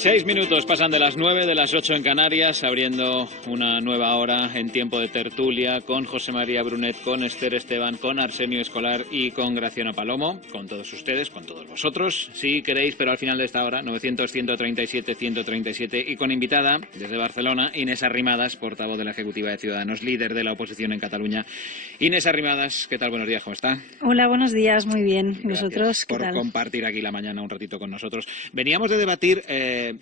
6 minutos pasan de las 9, de las 8 en Canarias, abriendo una nueva hora en tiempo de tertulia con José María Brunet, con Esther Esteban, con Arsenio Escolar y con Graciano Palomo, con todos ustedes, con todos vosotros, si queréis, pero al final de esta hora, 900-137-137, y con invitada desde Barcelona, Inés Arrimadas, portavoz de la Ejecutiva de Ciudadanos, líder de la oposición en Cataluña. Inés Arrimadas, ¿qué tal? Buenos días, ¿cómo está? Hola, buenos días, muy bien. ¿Y Gracias vosotros qué por tal? compartir aquí la mañana un ratito con nosotros. Veníamos de debatir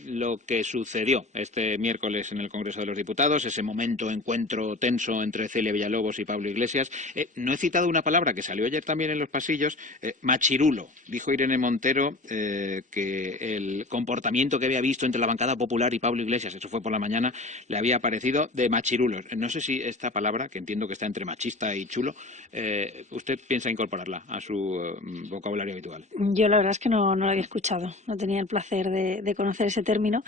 lo que sucedió este miércoles en el Congreso de los Diputados, ese encuentro tenso entre Celia Villalobos y Pablo Iglesias. No he citado una palabra que salió ayer también en los pasillos, machirulo. Dijo Irene Montero que el comportamiento que había visto entre la bancada popular y Pablo Iglesias, eso fue por la mañana, le había parecido de machirulos. No sé si esta palabra, que entiendo que está entre machista y chulo, usted piensa incorporarla a su vocabulario habitual. Yo la verdad es que no lo había escuchado, no tenía el placer de conocer ese término,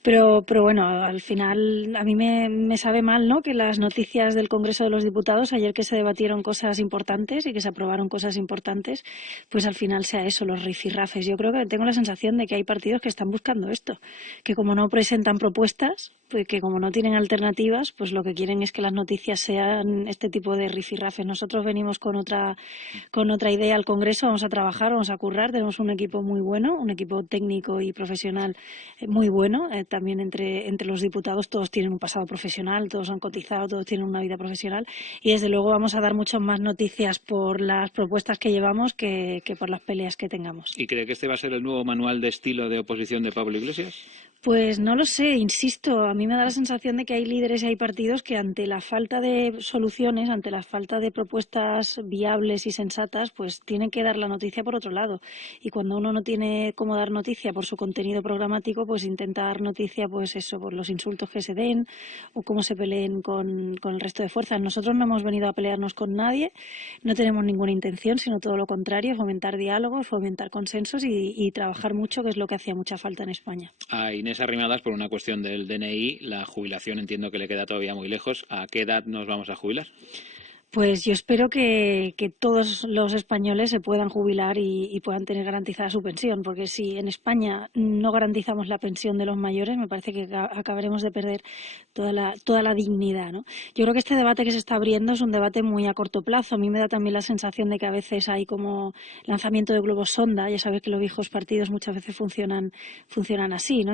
pero bueno, al final a mí me sabe mal, ¿no?, que las noticias del Congreso de los Diputados, ayer que se debatieron cosas importantes y que se aprobaron cosas importantes, pues al final sea eso, los rifirrafes. Yo creo que tengo la sensación de que hay partidos que están buscando esto, que como no presentan propuestas, pues que como no tienen alternativas, pues lo que quieren es que las noticias sean este tipo de rifirrafes. Nosotros venimos con otra idea al Congreso, vamos a trabajar, vamos a currar, tenemos un equipo muy bueno, un equipo técnico y profesional muy bueno, también entre los diputados todos tienen un pasado profesional, todos han cotizado, todos tienen una vida profesional y desde luego vamos a dar muchas más noticias por las propuestas que llevamos que por las peleas que tengamos. ¿Y cree que este va a ser el nuevo manual de estilo de oposición de Pablo Iglesias? Pues no lo sé, insisto, a mí me da la sensación de que hay líderes y hay partidos que ante la falta de soluciones, ante la falta de propuestas viables y sensatas, pues tienen que dar la noticia por otro lado. Y cuando uno no tiene cómo dar noticia por su contenido programático, pues intenta dar noticia, pues eso, por los insultos que se den o cómo se peleen con el resto de fuerzas. Nosotros no hemos venido a pelearnos con nadie, no tenemos ninguna intención, sino todo lo contrario, fomentar diálogos, fomentar consensos y trabajar mucho, que es lo que hacía mucha falta en España. A Inés Arrimadas, por una cuestión del DNI, la jubilación entiendo que le queda todavía muy lejos. ¿A qué edad nos vamos a jubilar? Pues yo espero que todos los españoles se puedan jubilar y puedan tener garantizada su pensión, porque si en España no garantizamos la pensión de los mayores, me parece que acabaremos de perder toda la dignidad, ¿no? Yo creo que este debate que se está abriendo es un debate muy a corto plazo. A mí me da también la sensación de que a veces hay como lanzamiento de globos sonda. Ya sabes que los viejos partidos muchas veces funcionan así, ¿no?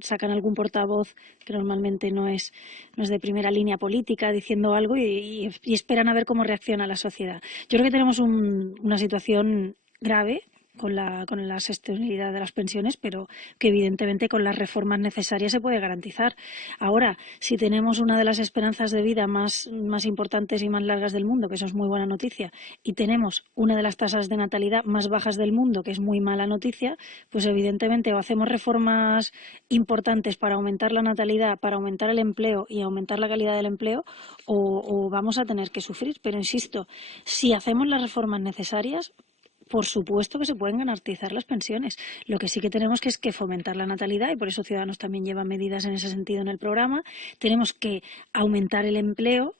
Sacan algún portavoz que normalmente no es de primera línea política diciendo algo y esperan a ver cómo reacciona la sociedad. Yo creo que tenemos una situación grave con la sostenibilidad de las pensiones, pero que evidentemente con las reformas necesarias se puede garantizar. Ahora, si tenemos una de las esperanzas de vida más importantes y más largas del mundo, que eso es muy buena noticia, y tenemos una de las tasas de natalidad más bajas del mundo, que es muy mala noticia, pues evidentemente o hacemos reformas importantes para aumentar la natalidad, para aumentar el empleo y aumentar la calidad del empleo, o vamos a tener que sufrir. Pero insisto, si hacemos las reformas necesarias, por supuesto que se pueden garantizar las pensiones. Lo que sí que tenemos que es que fomentar la natalidad y por eso Ciudadanos también lleva medidas en ese sentido en el programa. Tenemos que aumentar el empleo,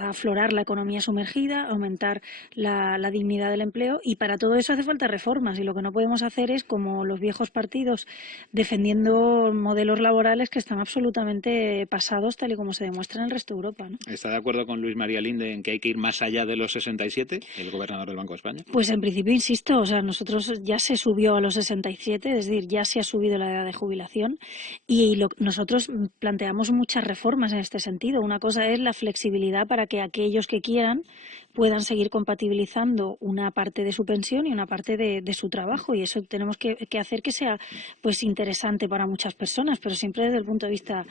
aflorar la economía sumergida, aumentar la dignidad del empleo y para todo eso hace falta reformas y lo que no podemos hacer es como los viejos partidos defendiendo modelos laborales que están absolutamente pasados tal y como se demuestra en el resto de Europa, ¿no? ¿Está de acuerdo con Luis María Linde en que hay que ir más allá de los 67, el gobernador del Banco de España? Pues en principio insisto, o sea, nosotros ya se subió a los 67, es decir, ya se ha subido la edad de jubilación y nosotros planteamos muchas reformas en este sentido. Una cosa es la flexibilidad para que aquellos que quieran puedan seguir compatibilizando una parte de su pensión y una parte de su trabajo y eso tenemos que hacer que sea pues interesante para muchas personas, pero siempre desde el punto de vista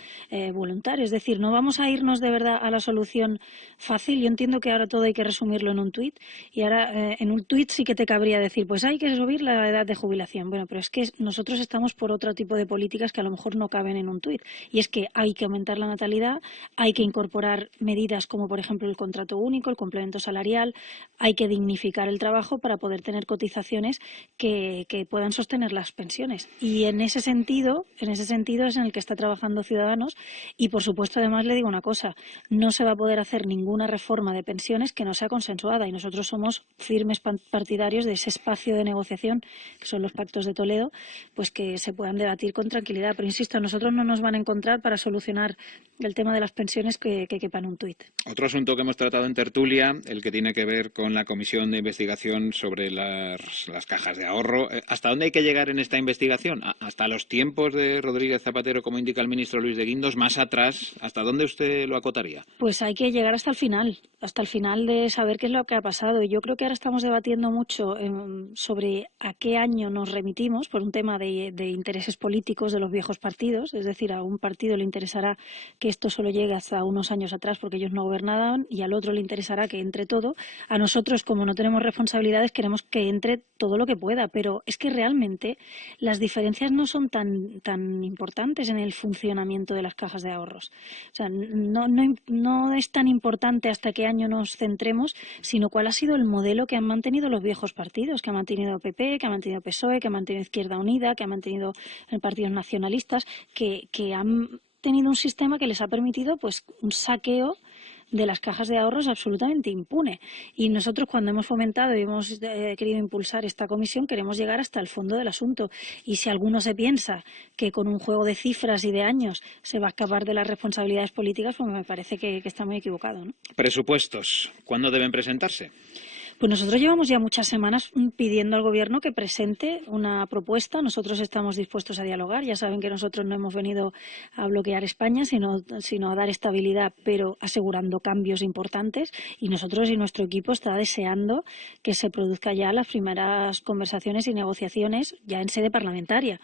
voluntario. Es decir, no vamos a irnos de verdad a la solución fácil. Yo entiendo que ahora todo hay que resumirlo en un tuit y ahora en un tuit sí que te cabría decir pues hay que subir la edad de jubilación. Bueno, pero es que nosotros estamos por otro tipo de políticas que a lo mejor no caben en un tuit y es que hay que aumentar la natalidad, hay que incorporar medidas como por ejemplo el contrato único, el complemento salarial salarial, hay que dignificar el trabajo para poder tener cotizaciones que puedan sostener las pensiones. Y en ese sentido es en el que está trabajando Ciudadanos. Y, por supuesto, además le digo una cosa, no se va a poder hacer ninguna reforma de pensiones que no sea consensuada. Y nosotros somos firmes partidarios de ese espacio de negociación, que son los pactos de Toledo, pues que se puedan debatir con tranquilidad. Pero, insisto, a nosotros no nos van a encontrar para solucionar el tema de las pensiones que quepan un tuit. Otro asunto que hemos tratado en tertulia, el que tiene que ver con la comisión de investigación sobre las cajas de ahorro. ¿Hasta dónde hay que llegar en esta investigación? ¿Hasta los tiempos de Rodríguez Zapatero, como indica el ministro Luis de Guindos? ¿Más atrás? ¿Hasta dónde usted lo acotaría? Pues hay que llegar hasta el final de saber qué es lo que ha pasado. Y yo creo que ahora estamos debatiendo mucho sobre a qué año nos remitimos por un tema de intereses políticos de los viejos partidos. Es decir, a un partido le interesará que esto solo llegue hasta unos años atrás porque ellos no gobernaban, y al otro le interesará que entre todo. A nosotros, como no tenemos responsabilidades, queremos que entre todo lo que pueda. Pero es que realmente las diferencias no son tan importantes en el funcionamiento de las cajas de ahorros. O sea, no es tan importante hasta qué año nos centremos, sino cuál ha sido el modelo que han mantenido los viejos partidos, que ha mantenido PP, que ha mantenido PSOE, que ha mantenido Izquierda Unida, que ha mantenido partidos nacionalistas, que han tenido un sistema que les ha permitido pues un saqueo de las cajas de ahorros absolutamente impune. Y nosotros, cuando hemos fomentado y hemos querido impulsar esta comisión, queremos llegar hasta el fondo del asunto. Y si alguno se piensa que con un juego de cifras y de años se va a escapar de las responsabilidades políticas, pues me parece que está muy equivocado, ¿no? Presupuestos, ¿cuándo deben presentarse? Pues nosotros llevamos ya muchas semanas pidiendo al Gobierno que presente una propuesta. Nosotros estamos dispuestos a dialogar. Ya saben que nosotros no hemos venido a bloquear España, sino a dar estabilidad, pero asegurando cambios importantes. Y nosotros y nuestro equipo está deseando que se produzcan ya las primeras conversaciones y negociaciones ya en sede parlamentaria.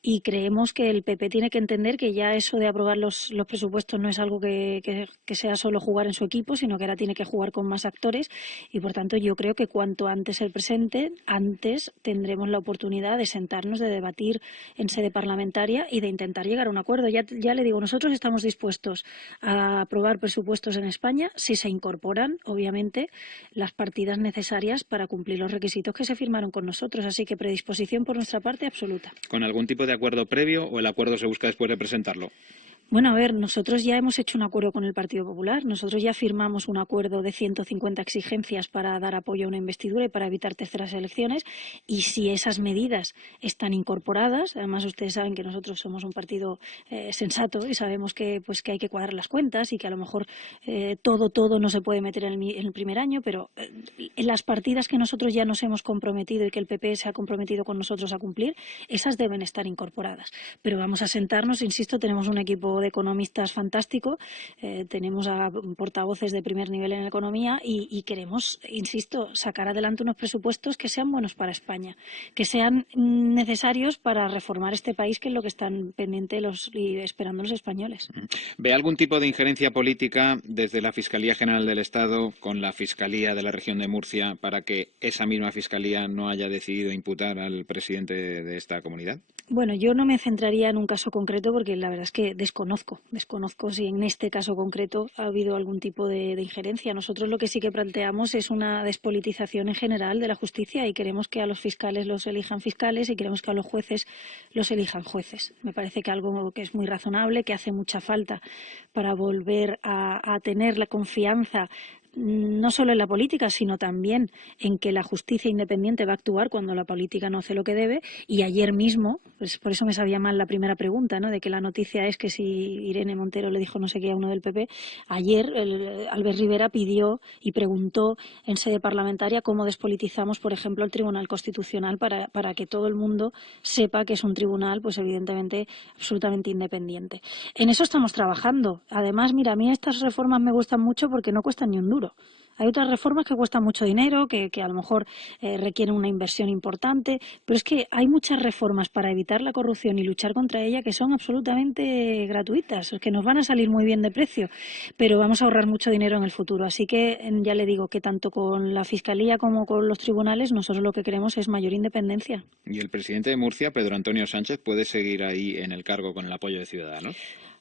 Y creemos que el PP tiene que entender que ya eso de aprobar los presupuestos no es algo que sea solo jugar en su equipo, sino que ahora tiene que jugar con más actores. Y, por tanto, yo creo que cuanto antes el presente, antes tendremos la oportunidad de sentarnos, de debatir en sede parlamentaria y de intentar llegar a un acuerdo. Ya le digo, nosotros estamos dispuestos a aprobar presupuestos en España si se incorporan, obviamente, las partidas necesarias para cumplir los requisitos que se firmaron con nosotros. Así que predisposición por nuestra parte absoluta. ¿Con algún tipo de acuerdo previo o el acuerdo se busca después de presentarlo? Bueno, a ver, nosotros ya hemos hecho un acuerdo con el Partido Popular. Nosotros ya firmamos un acuerdo de 150 exigencias para dar apoyo a una investidura y para evitar terceras elecciones. Y si esas medidas están incorporadas, además ustedes saben que nosotros somos un partido sensato y sabemos que hay que cuadrar las cuentas y que a lo mejor todo no se puede meter en el primer año, pero en las partidas que nosotros ya nos hemos comprometido y que el PP se ha comprometido con nosotros a cumplir, esas deben estar incorporadas. Pero vamos a sentarnos, insisto, tenemos un equipo de economistas fantástico, tenemos a portavoces de primer nivel en economía y queremos, insisto, sacar adelante unos presupuestos que sean buenos para España, que sean necesarios para reformar este país, que es lo que están pendientes y esperando los españoles. ¿Ve algún tipo de injerencia política desde la Fiscalía General del Estado con la Fiscalía de la región de Murcia para que esa misma Fiscalía no haya decidido imputar al presidente de esta comunidad? Bueno, yo no me centraría en un caso concreto porque la verdad es que desconozco si en este caso concreto ha habido algún tipo de injerencia. Nosotros lo que sí que planteamos es una despolitización en general de la justicia y queremos que a los fiscales los elijan fiscales y queremos que a los jueces los elijan jueces. Me parece que algo que es muy razonable, que hace mucha falta para volver a tener la confianza no solo en la política, sino también en que la justicia independiente va a actuar cuando la política no hace lo que debe. Y ayer mismo, pues por eso me sabía mal la primera pregunta, ¿no?, de que la noticia es que si Irene Montero le dijo no sé qué a uno del PP, ayer Albert Rivera pidió y preguntó en sede parlamentaria cómo despolitizamos, por ejemplo, el Tribunal Constitucional para que todo el mundo sepa que es un tribunal, pues evidentemente, absolutamente independiente. En eso estamos trabajando. Además, mira, a mí estas reformas me gustan mucho porque no cuestan ni un duro. Hay otras reformas que cuestan mucho dinero, que a lo mejor requieren una inversión importante, pero es que hay muchas reformas para evitar la corrupción y luchar contra ella que son absolutamente gratuitas, que nos van a salir muy bien de precio, pero vamos a ahorrar mucho dinero en el futuro. Así que ya le digo que tanto con la Fiscalía como con los tribunales nosotros lo que queremos es mayor independencia. ¿Y el presidente de Murcia, Pedro Antonio Sánchez, puede seguir ahí en el cargo con el apoyo de Ciudadanos?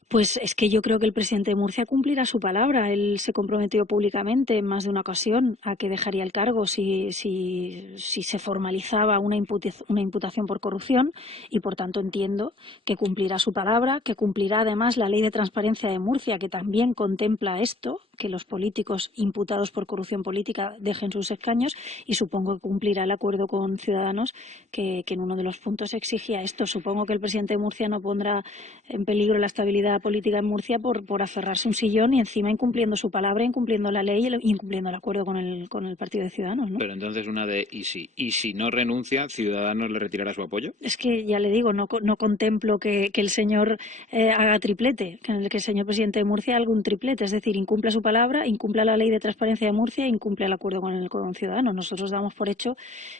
Pues es que yo creo que el presidente de Murcia cumplirá su palabra. Él se comprometió públicamente en más de una ocasión a que dejaría el cargo si se formalizaba una imputación por corrupción y, por tanto, entiendo que cumplirá su palabra, que cumplirá además la Ley de Transparencia de Murcia, que también contempla esto, que los políticos imputados por corrupción política dejen sus escaños, y supongo que cumplirá el acuerdo con Ciudadanos que en uno de los puntos exigía esto. Supongo que el presidente de Murcia no pondrá en peligro la estabilidad política en Murcia por aferrarse a un sillón y encima incumpliendo su palabra, incumpliendo la ley y incumpliendo el acuerdo con el partido de Ciudadanos, ¿no? Pero entonces una de y si no renuncia, ¿Ciudadanos le retirará su apoyo? Es que ya le digo, no contemplo que el señor haga triplete, que el señor presidente de Murcia haga un triplete, es decir, incumple su palabra, incumple la ley de transparencia de Murcia e incumple el acuerdo con Ciudadanos. Nosotros damos por hecho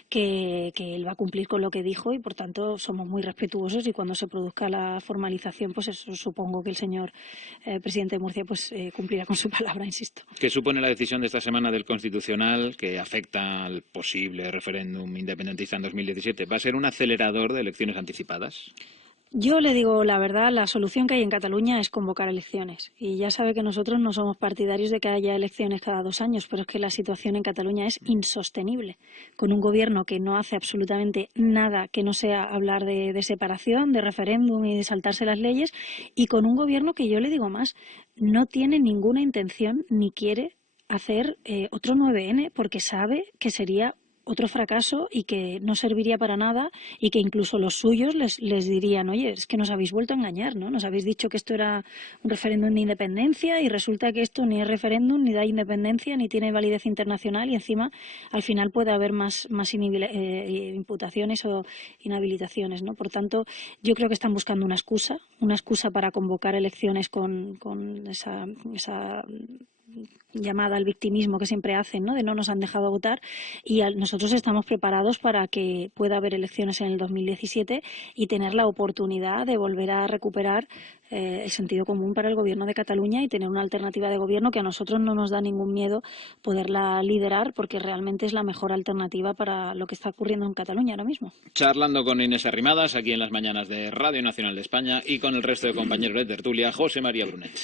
que él va a cumplir con lo que dijo y, por tanto, somos muy respetuosos, y cuando se produzca la formalización, pues eso, supongo que el señor presidente de Murcia pues cumplirá con su palabra, insisto. ¿Qué supone la decisión de esta semana del Constitucional que afecta al posible referéndum independentista en 2017? ¿Va a ser un acelerador de elecciones anticipadas? Yo le digo la verdad, la solución que hay en Cataluña es convocar elecciones. Y ya sabe que nosotros no somos partidarios de que haya elecciones cada 2 años, pero es que la situación en Cataluña es insostenible. Con un gobierno que no hace absolutamente nada que no sea hablar de separación, de referéndum y de saltarse las leyes, y con un gobierno que, yo le digo más, no tiene ninguna intención ni quiere hacer otro 9N porque sabe que sería otro fracaso y que no serviría para nada, y que incluso los suyos les dirían: oye, es que nos habéis vuelto a engañar, ¿no? Nos habéis dicho que esto era un referéndum de independencia y resulta que esto ni es referéndum, ni da independencia, ni tiene validez internacional, y encima al final puede haber más imputaciones o inhabilitaciones, ¿no? Por tanto, yo creo que están buscando una excusa para convocar elecciones con esa llamada al victimismo que siempre hacen, ¿no? De no nos han dejado votar, y nosotros estamos preparados para que pueda haber elecciones en el 2017 y tener la oportunidad de volver a recuperar el sentido común para el gobierno de Cataluña y tener una alternativa de gobierno que a nosotros no nos da ningún miedo poderla liderar, porque realmente es la mejor alternativa para lo que está ocurriendo en Cataluña ahora mismo. Charlando con Inés Arrimadas aquí en las mañanas de Radio Nacional de España y con el resto de compañeros de tertulia, José María Brunet.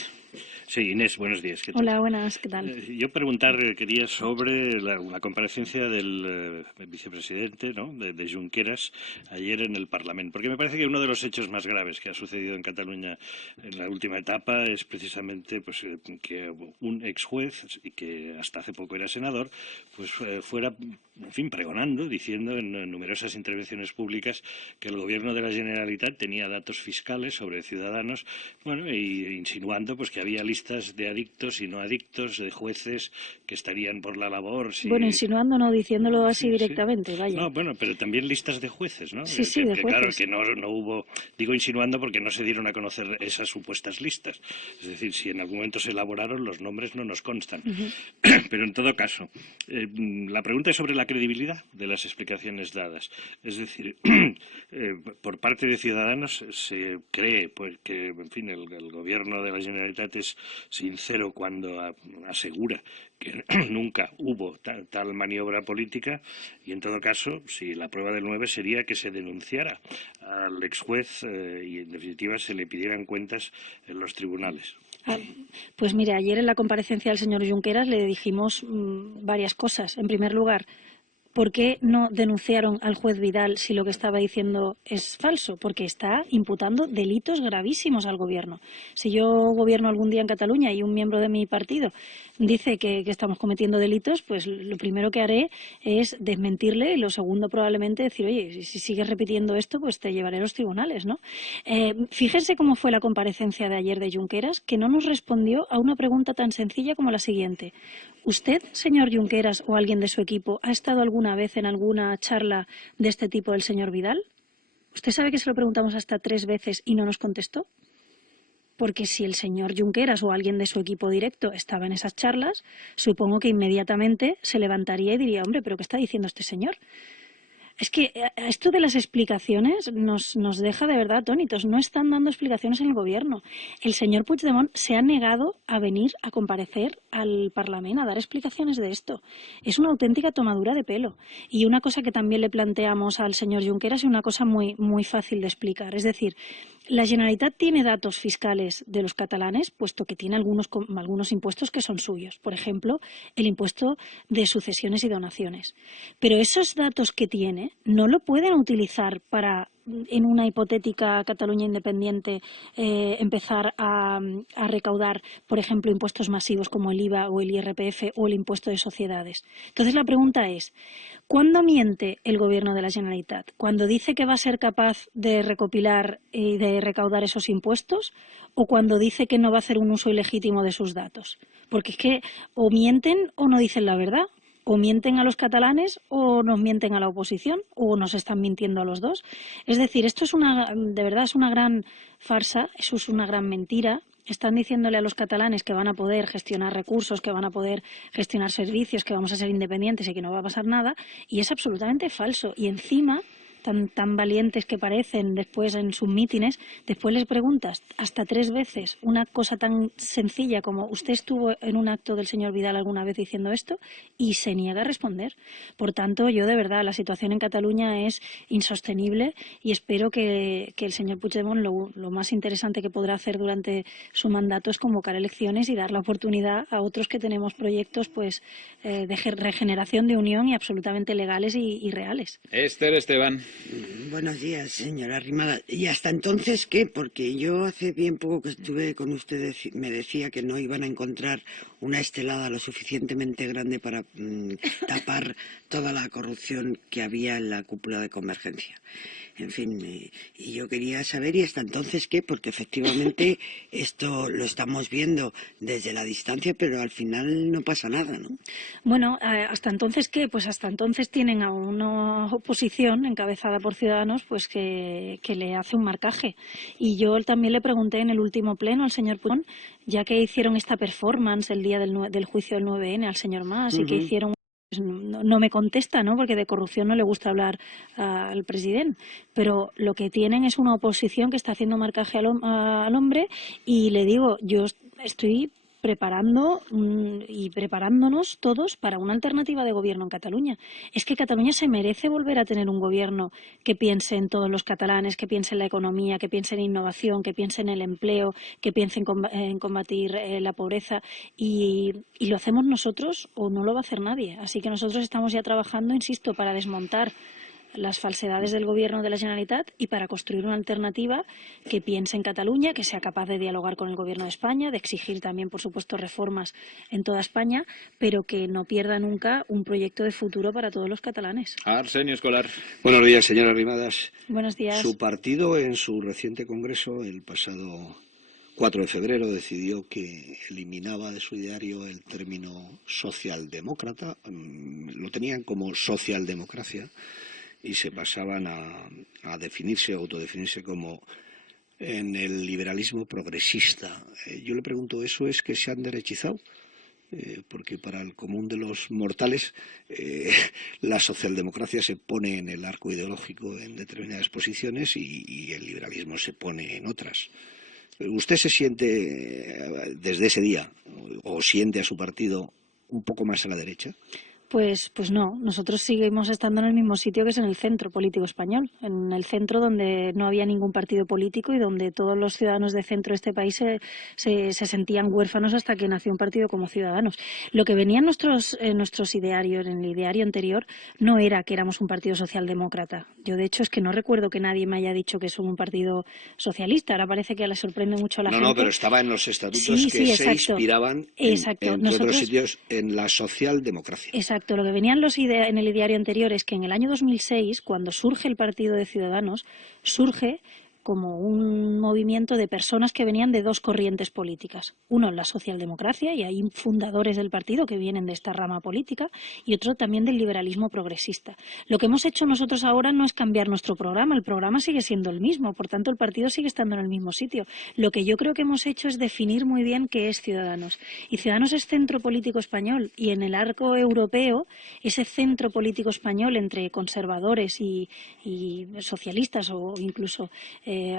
Sí, Inés, buenos días. ¿Qué tal? Hola, buenas, ¿qué tal? Yo preguntar quería sobre la comparecencia del vicepresidente, ¿no?, de Junqueras ayer en el Parlamento, porque me parece que uno de los hechos más graves que ha sucedido en Cataluña en la última etapa es precisamente pues, que un ex juez, y que hasta hace poco era senador, pues fuera, en fin, pregonando, diciendo en numerosas intervenciones públicas que el gobierno de la Generalitat tenía datos fiscales sobre Ciudadanos, bueno, y insinuando pues que había listas de adictos y no adictos, de jueces que estarían por la labor. Bueno, insinuando, no, diciéndolo así Sí, directamente, sí. vaya. No, bueno, pero también listas de jueces, ¿no? Sí, sí, de claro, jueces. que no hubo, digo insinuando porque no se dieron a conocer esas supuestas listas. Es decir, si en algún momento se elaboraron, los nombres no nos constan. Pero en todo caso, la pregunta es sobre la credibilidad de las explicaciones dadas. Es decir, por parte de Ciudadanos se cree pues que, en fin, el gobierno de la Generalitat es sincero cuando asegura que nunca hubo tal maniobra política, y en todo caso, si la prueba del 9 sería que se denunciara al ex juez y en definitiva se le pidieran cuentas en los tribunales. Pues mire, ayer en la comparecencia del señor Junqueras le dijimos varias cosas. En primer lugar, ¿por qué no denunciaron al juez Vidal si lo que estaba diciendo es falso? Porque está imputando delitos gravísimos al gobierno. Si yo gobierno algún día en Cataluña y un miembro de mi partido dice que estamos cometiendo delitos, pues lo primero que haré es desmentirle, y lo segundo probablemente decir: oye, si sigues repitiendo esto, pues te llevaré a los tribunales, ¿no? Fíjense cómo fue la comparecencia de ayer de Junqueras, que no nos respondió a una pregunta tan sencilla como la siguiente: ¿usted, señor Junqueras, o alguien de su equipo, ha estado alguna vez en alguna charla de este tipo del señor Vidal? ¿Usted sabe que se lo preguntamos hasta 3 veces y no nos contestó? Porque si el señor Junqueras o alguien de su equipo directo estaba en esas charlas, supongo que inmediatamente se levantaría y diría: hombre, ¿pero qué está diciendo este señor? Es que esto de las explicaciones nos deja de verdad atónitos. No están dando explicaciones en el gobierno. El señor Puigdemont se ha negado a venir a comparecer al Parlamento a dar explicaciones de esto. Es una auténtica tomadura de pelo. Y una cosa que también le planteamos al señor Junqueras es una cosa muy, muy fácil de explicar. Es decir, La Generalitat tiene datos fiscales de los catalanes, puesto que tiene algunos impuestos que son suyos. Por ejemplo, el impuesto de sucesiones y donaciones. Pero esos datos que tiene no lo pueden utilizar para, en una hipotética Cataluña independiente, empezar a recaudar, por ejemplo, impuestos masivos como el IVA o el IRPF o el impuesto de sociedades. Entonces, la pregunta es, ¿cuándo miente el Gobierno de la Generalitat? ¿Cuando dice que va a ser capaz de recopilar y de recaudar esos impuestos? ¿O cuando dice que no va a hacer un uso ilegítimo de sus datos? Porque es que o mienten o no dicen la verdad. O mienten a los catalanes o nos mienten a la oposición o nos están mintiendo a los dos. Es decir, esto es de verdad es una gran farsa, eso es una gran mentira. Están diciéndole a los catalanes que van a poder gestionar recursos, que van a poder gestionar servicios, que vamos a ser independientes y que no va a pasar nada, y es absolutamente falso. Y encima, tan valientes que parecen después en sus mítines, después les preguntas hasta 3 veces una cosa tan sencilla como ¿usted estuvo en un acto del señor Vidal alguna vez diciendo esto? Y se niega a responder. Por tanto, yo de verdad, la situación en Cataluña es insostenible y espero que el señor Puigdemont lo más interesante que podrá hacer durante su mandato es convocar elecciones y dar la oportunidad a otros que tenemos proyectos pues de regeneración, de unión y absolutamente legales y reales. Esther Esteban. Buenos días, señora Arrimada. ¿Y hasta entonces qué? Porque yo hace bien poco que estuve con ustedes, me decía que no iban a encontrar una estelada lo suficientemente grande para tapar toda la corrupción que había en la cúpula de Convergencia. En fin, y yo quería saber, ¿y hasta entonces qué? Porque efectivamente esto lo estamos viendo desde la distancia, pero al final no pasa nada, ¿no? Bueno, ¿hasta entonces qué? Pues hasta entonces tienen a una oposición encabezada por Ciudadanos pues que le hace un marcaje. Y yo también le pregunté en el último pleno al señor Puigdemont, ya que hicieron esta performance el día del juicio del 9N al señor Mas y que hicieron... Pues no me contesta, ¿no? Porque de corrupción no le gusta hablar al presidente. Pero lo que tienen es una oposición que está haciendo marcaje al hombre y le digo, yo estoy preparando y preparándonos todos para una alternativa de gobierno en Cataluña. Es que Cataluña se merece volver a tener un gobierno que piense en todos los catalanes, que piense en la economía, que piense en innovación, que piense en el empleo, que piense en combatir la pobreza. Y lo hacemos nosotros o no lo va a hacer nadie. Así que nosotros estamos ya trabajando, insisto, para desmontar las falsedades del Gobierno de la Generalitat y para construir una alternativa que piense en Cataluña, que sea capaz de dialogar con el Gobierno de España, de exigir también, por supuesto, reformas en toda España, pero que no pierda nunca un proyecto de futuro para todos los catalanes. Arsenio Escolar. Buenos días, señora Arrimadas. Buenos días. Su partido, en su reciente congreso, el pasado 4 de febrero, decidió que eliminaba de su ideario el término socialdemócrata, lo tenían como socialdemocracia, y se pasaban a definirse, a autodefinirse como en el liberalismo progresista. Yo le pregunto, ¿eso es que se han derechizado? Porque para el común de los mortales la socialdemocracia se pone en el arco ideológico en determinadas posiciones y el liberalismo se pone en otras. ¿Usted se siente desde ese día o siente a su partido un poco más a la derecha? Pues no, nosotros seguimos estando en el mismo sitio que es en el centro político español, en el centro donde no había ningún partido político y donde todos los ciudadanos de centro de este país se sentían huérfanos hasta que nació un partido como Ciudadanos. Lo que venía en nuestros idearios, en el ideario anterior, no era que éramos un partido socialdemócrata. Yo, de hecho, es que no recuerdo que nadie me haya dicho que somos un partido socialista. Ahora parece que le sorprende mucho a la gente. No, pero estaba en los estatutos sí, que se exacto. inspiraban en otros sitios en la socialdemocracia. Exacto. Lo que venía en el ideario anterior es que en el año 2006, cuando surge el Partido de Ciudadanos, surge como un movimiento de personas que venían de dos corrientes políticas. Uno, la socialdemocracia, y hay fundadores del partido que vienen de esta rama política, y otro también del liberalismo progresista. Lo que hemos hecho nosotros ahora no es cambiar nuestro programa, el programa sigue siendo el mismo, por tanto el partido sigue estando en el mismo sitio. Lo que yo creo que hemos hecho es definir muy bien qué es Ciudadanos. Y Ciudadanos es centro político español, y en el arco europeo, ese centro político español entre conservadores y socialistas o incluso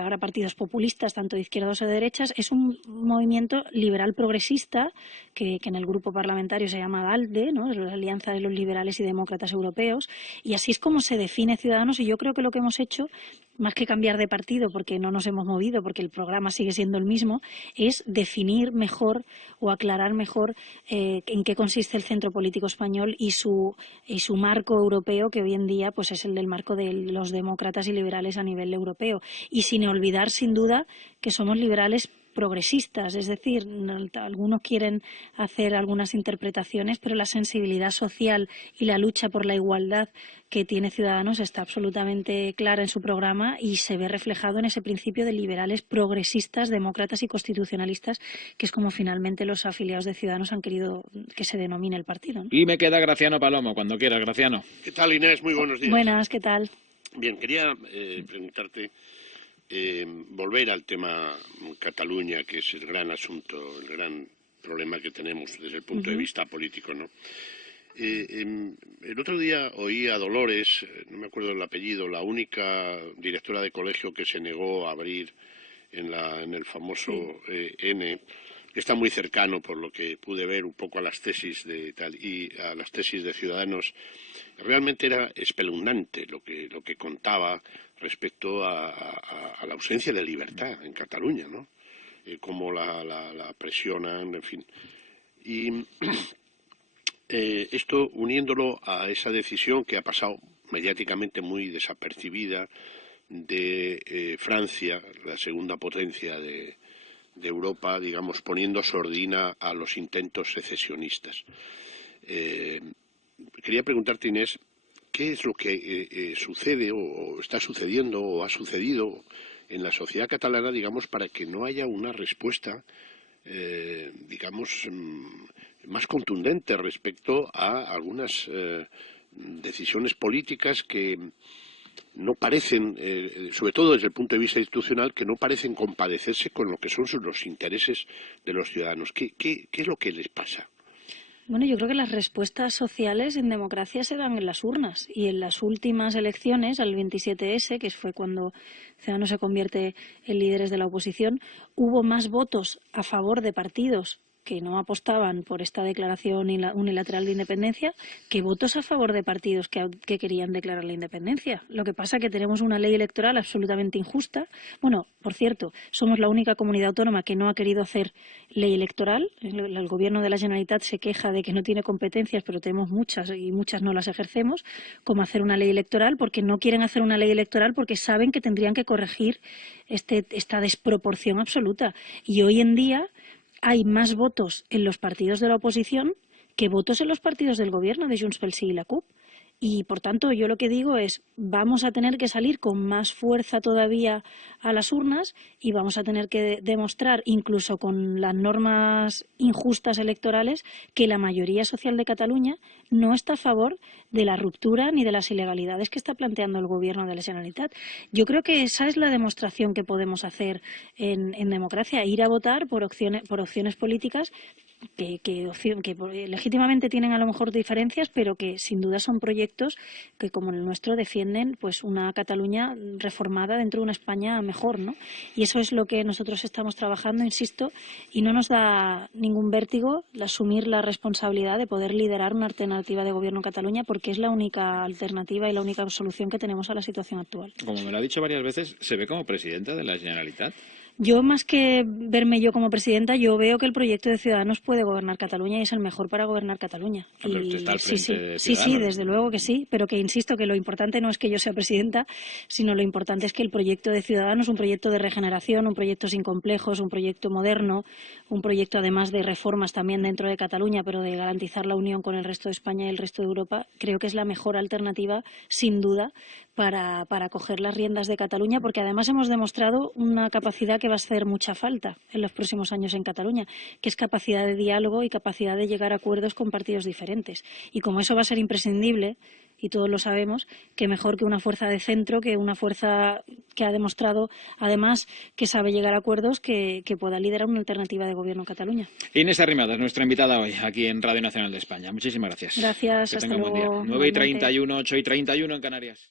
ahora partidos populistas, tanto de izquierdas o de derechas, es un movimiento liberal progresista que en el grupo parlamentario se llama ALDE, ¿no? La Alianza de los Liberales y Demócratas Europeos, y así es como se define Ciudadanos, y yo creo que lo que hemos hecho más que cambiar de partido, porque no nos hemos movido, porque el programa sigue siendo el mismo, es definir mejor o aclarar mejor en qué consiste el centro político español y su marco europeo, que hoy en día pues es el del marco de los demócratas y liberales a nivel europeo. Y sin olvidar, sin duda, que somos liberales progresistas, es decir, algunos quieren hacer algunas interpretaciones, pero la sensibilidad social y la lucha por la igualdad que tiene Ciudadanos está absolutamente clara en su programa y se ve reflejado en ese principio de liberales progresistas, demócratas y constitucionalistas, que es como finalmente los afiliados de Ciudadanos han querido que se denomine el partido, ¿no? Y me queda Graciano Palomo, cuando quieras, Graciano. ¿Qué tal, Inés? Muy buenos días. Buenas, ¿qué tal? Bien, quería preguntarte, volver al tema Cataluña, que es el gran asunto, el gran problema que tenemos desde el punto de vista político, ¿no? El otro día oí a Dolores, no me acuerdo el apellido, la única directora de colegio que se negó a abrir en el famoso N, que está muy cercano, por lo que pude ver, un poco a las tesis de tal y a las tesis de Ciudadanos. Realmente era espeluznante lo que contaba respecto a la ausencia de libertad en Cataluña, ¿no? Cómo la presionan, en fin. Y esto uniéndolo a esa decisión que ha pasado mediáticamente muy desapercibida de Francia, la segunda potencia de Europa, digamos, poniendo sordina a los intentos secesionistas. Quería preguntarte, Inés, ¿qué es lo que sucede o está sucediendo o ha sucedido en la sociedad catalana, digamos, para que no haya una respuesta, digamos, más contundente respecto a algunas decisiones políticas que no parecen, sobre todo desde el punto de vista institucional, que no parecen compadecerse con lo que son los intereses de los ciudadanos? ¿Qué es lo que les pasa? Bueno, yo creo que las respuestas sociales en democracia se dan en las urnas y en las últimas elecciones, al 27S, que fue cuando Ciudadanos se convierte en líderes de la oposición, hubo más votos a favor de partidos que no apostaban por esta declaración unilateral de independencia que votos a favor de partidos que querían declarar la independencia. Lo que pasa es que tenemos una ley electoral absolutamente injusta. Bueno, por cierto, somos la única comunidad autónoma que no ha querido hacer ley electoral. El gobierno de la Generalitat se queja de que no tiene competencias, pero tenemos muchas y muchas no las ejercemos, como hacer una ley electoral, porque no quieren hacer una ley electoral porque saben que tendrían que corregir esta desproporción absoluta. Y hoy en día hay más votos en los partidos de la oposición que votos en los partidos del gobierno de Junts pel Sí y la CUP. Y, por tanto, yo lo que digo es, vamos a tener que salir con más fuerza todavía a las urnas y vamos a tener que demostrar, incluso con las normas injustas electorales, que la mayoría social de Cataluña no está a favor de la ruptura ni de las ilegalidades que está planteando el gobierno de la Generalitat. Yo creo que esa es la demostración que podemos hacer en democracia, ir a votar por opciones políticas que legítimamente tienen a lo mejor diferencias, pero que sin duda son proyectos que, como el nuestro, defienden pues una Cataluña reformada dentro de una España mejor, ¿no? Y eso es lo que nosotros estamos trabajando, insisto, y no nos da ningún vértigo asumir la responsabilidad de poder liderar una alternativa de gobierno en Cataluña, porque es la única alternativa y la única solución que tenemos a la situación actual. Como me lo ha dicho varias veces, ¿se ve como presidenta de la Generalitat? Yo, más que verme yo como presidenta, yo veo que el proyecto de Ciudadanos puede gobernar Cataluña y es el mejor para gobernar Cataluña. Pero usted está al frente de sí, Ciudadanos. desde luego que sí, pero que insisto que lo importante no es que yo sea presidenta, sino lo importante es que el proyecto de Ciudadanos, un proyecto de regeneración, un proyecto sin complejos, un proyecto moderno, un proyecto además de reformas también dentro de Cataluña, pero de garantizar la unión con el resto de España y el resto de Europa, creo que es la mejor alternativa, sin duda, para coger las riendas de Cataluña, porque además hemos demostrado una capacidad que va a hacer mucha falta en los próximos años en Cataluña, que es capacidad de diálogo y capacidad de llegar a acuerdos con partidos diferentes. Y como eso va a ser imprescindible, y todos lo sabemos, que mejor que una fuerza de centro, que una fuerza que ha demostrado, además, que sabe llegar a acuerdos, que pueda liderar una alternativa de gobierno en Cataluña. Inés Arrimadas, nuestra invitada hoy, aquí en Radio Nacional de España. Muchísimas gracias. Gracias, Que hasta tenga un buen día. luego. 9:31, 8:31 en Canarias.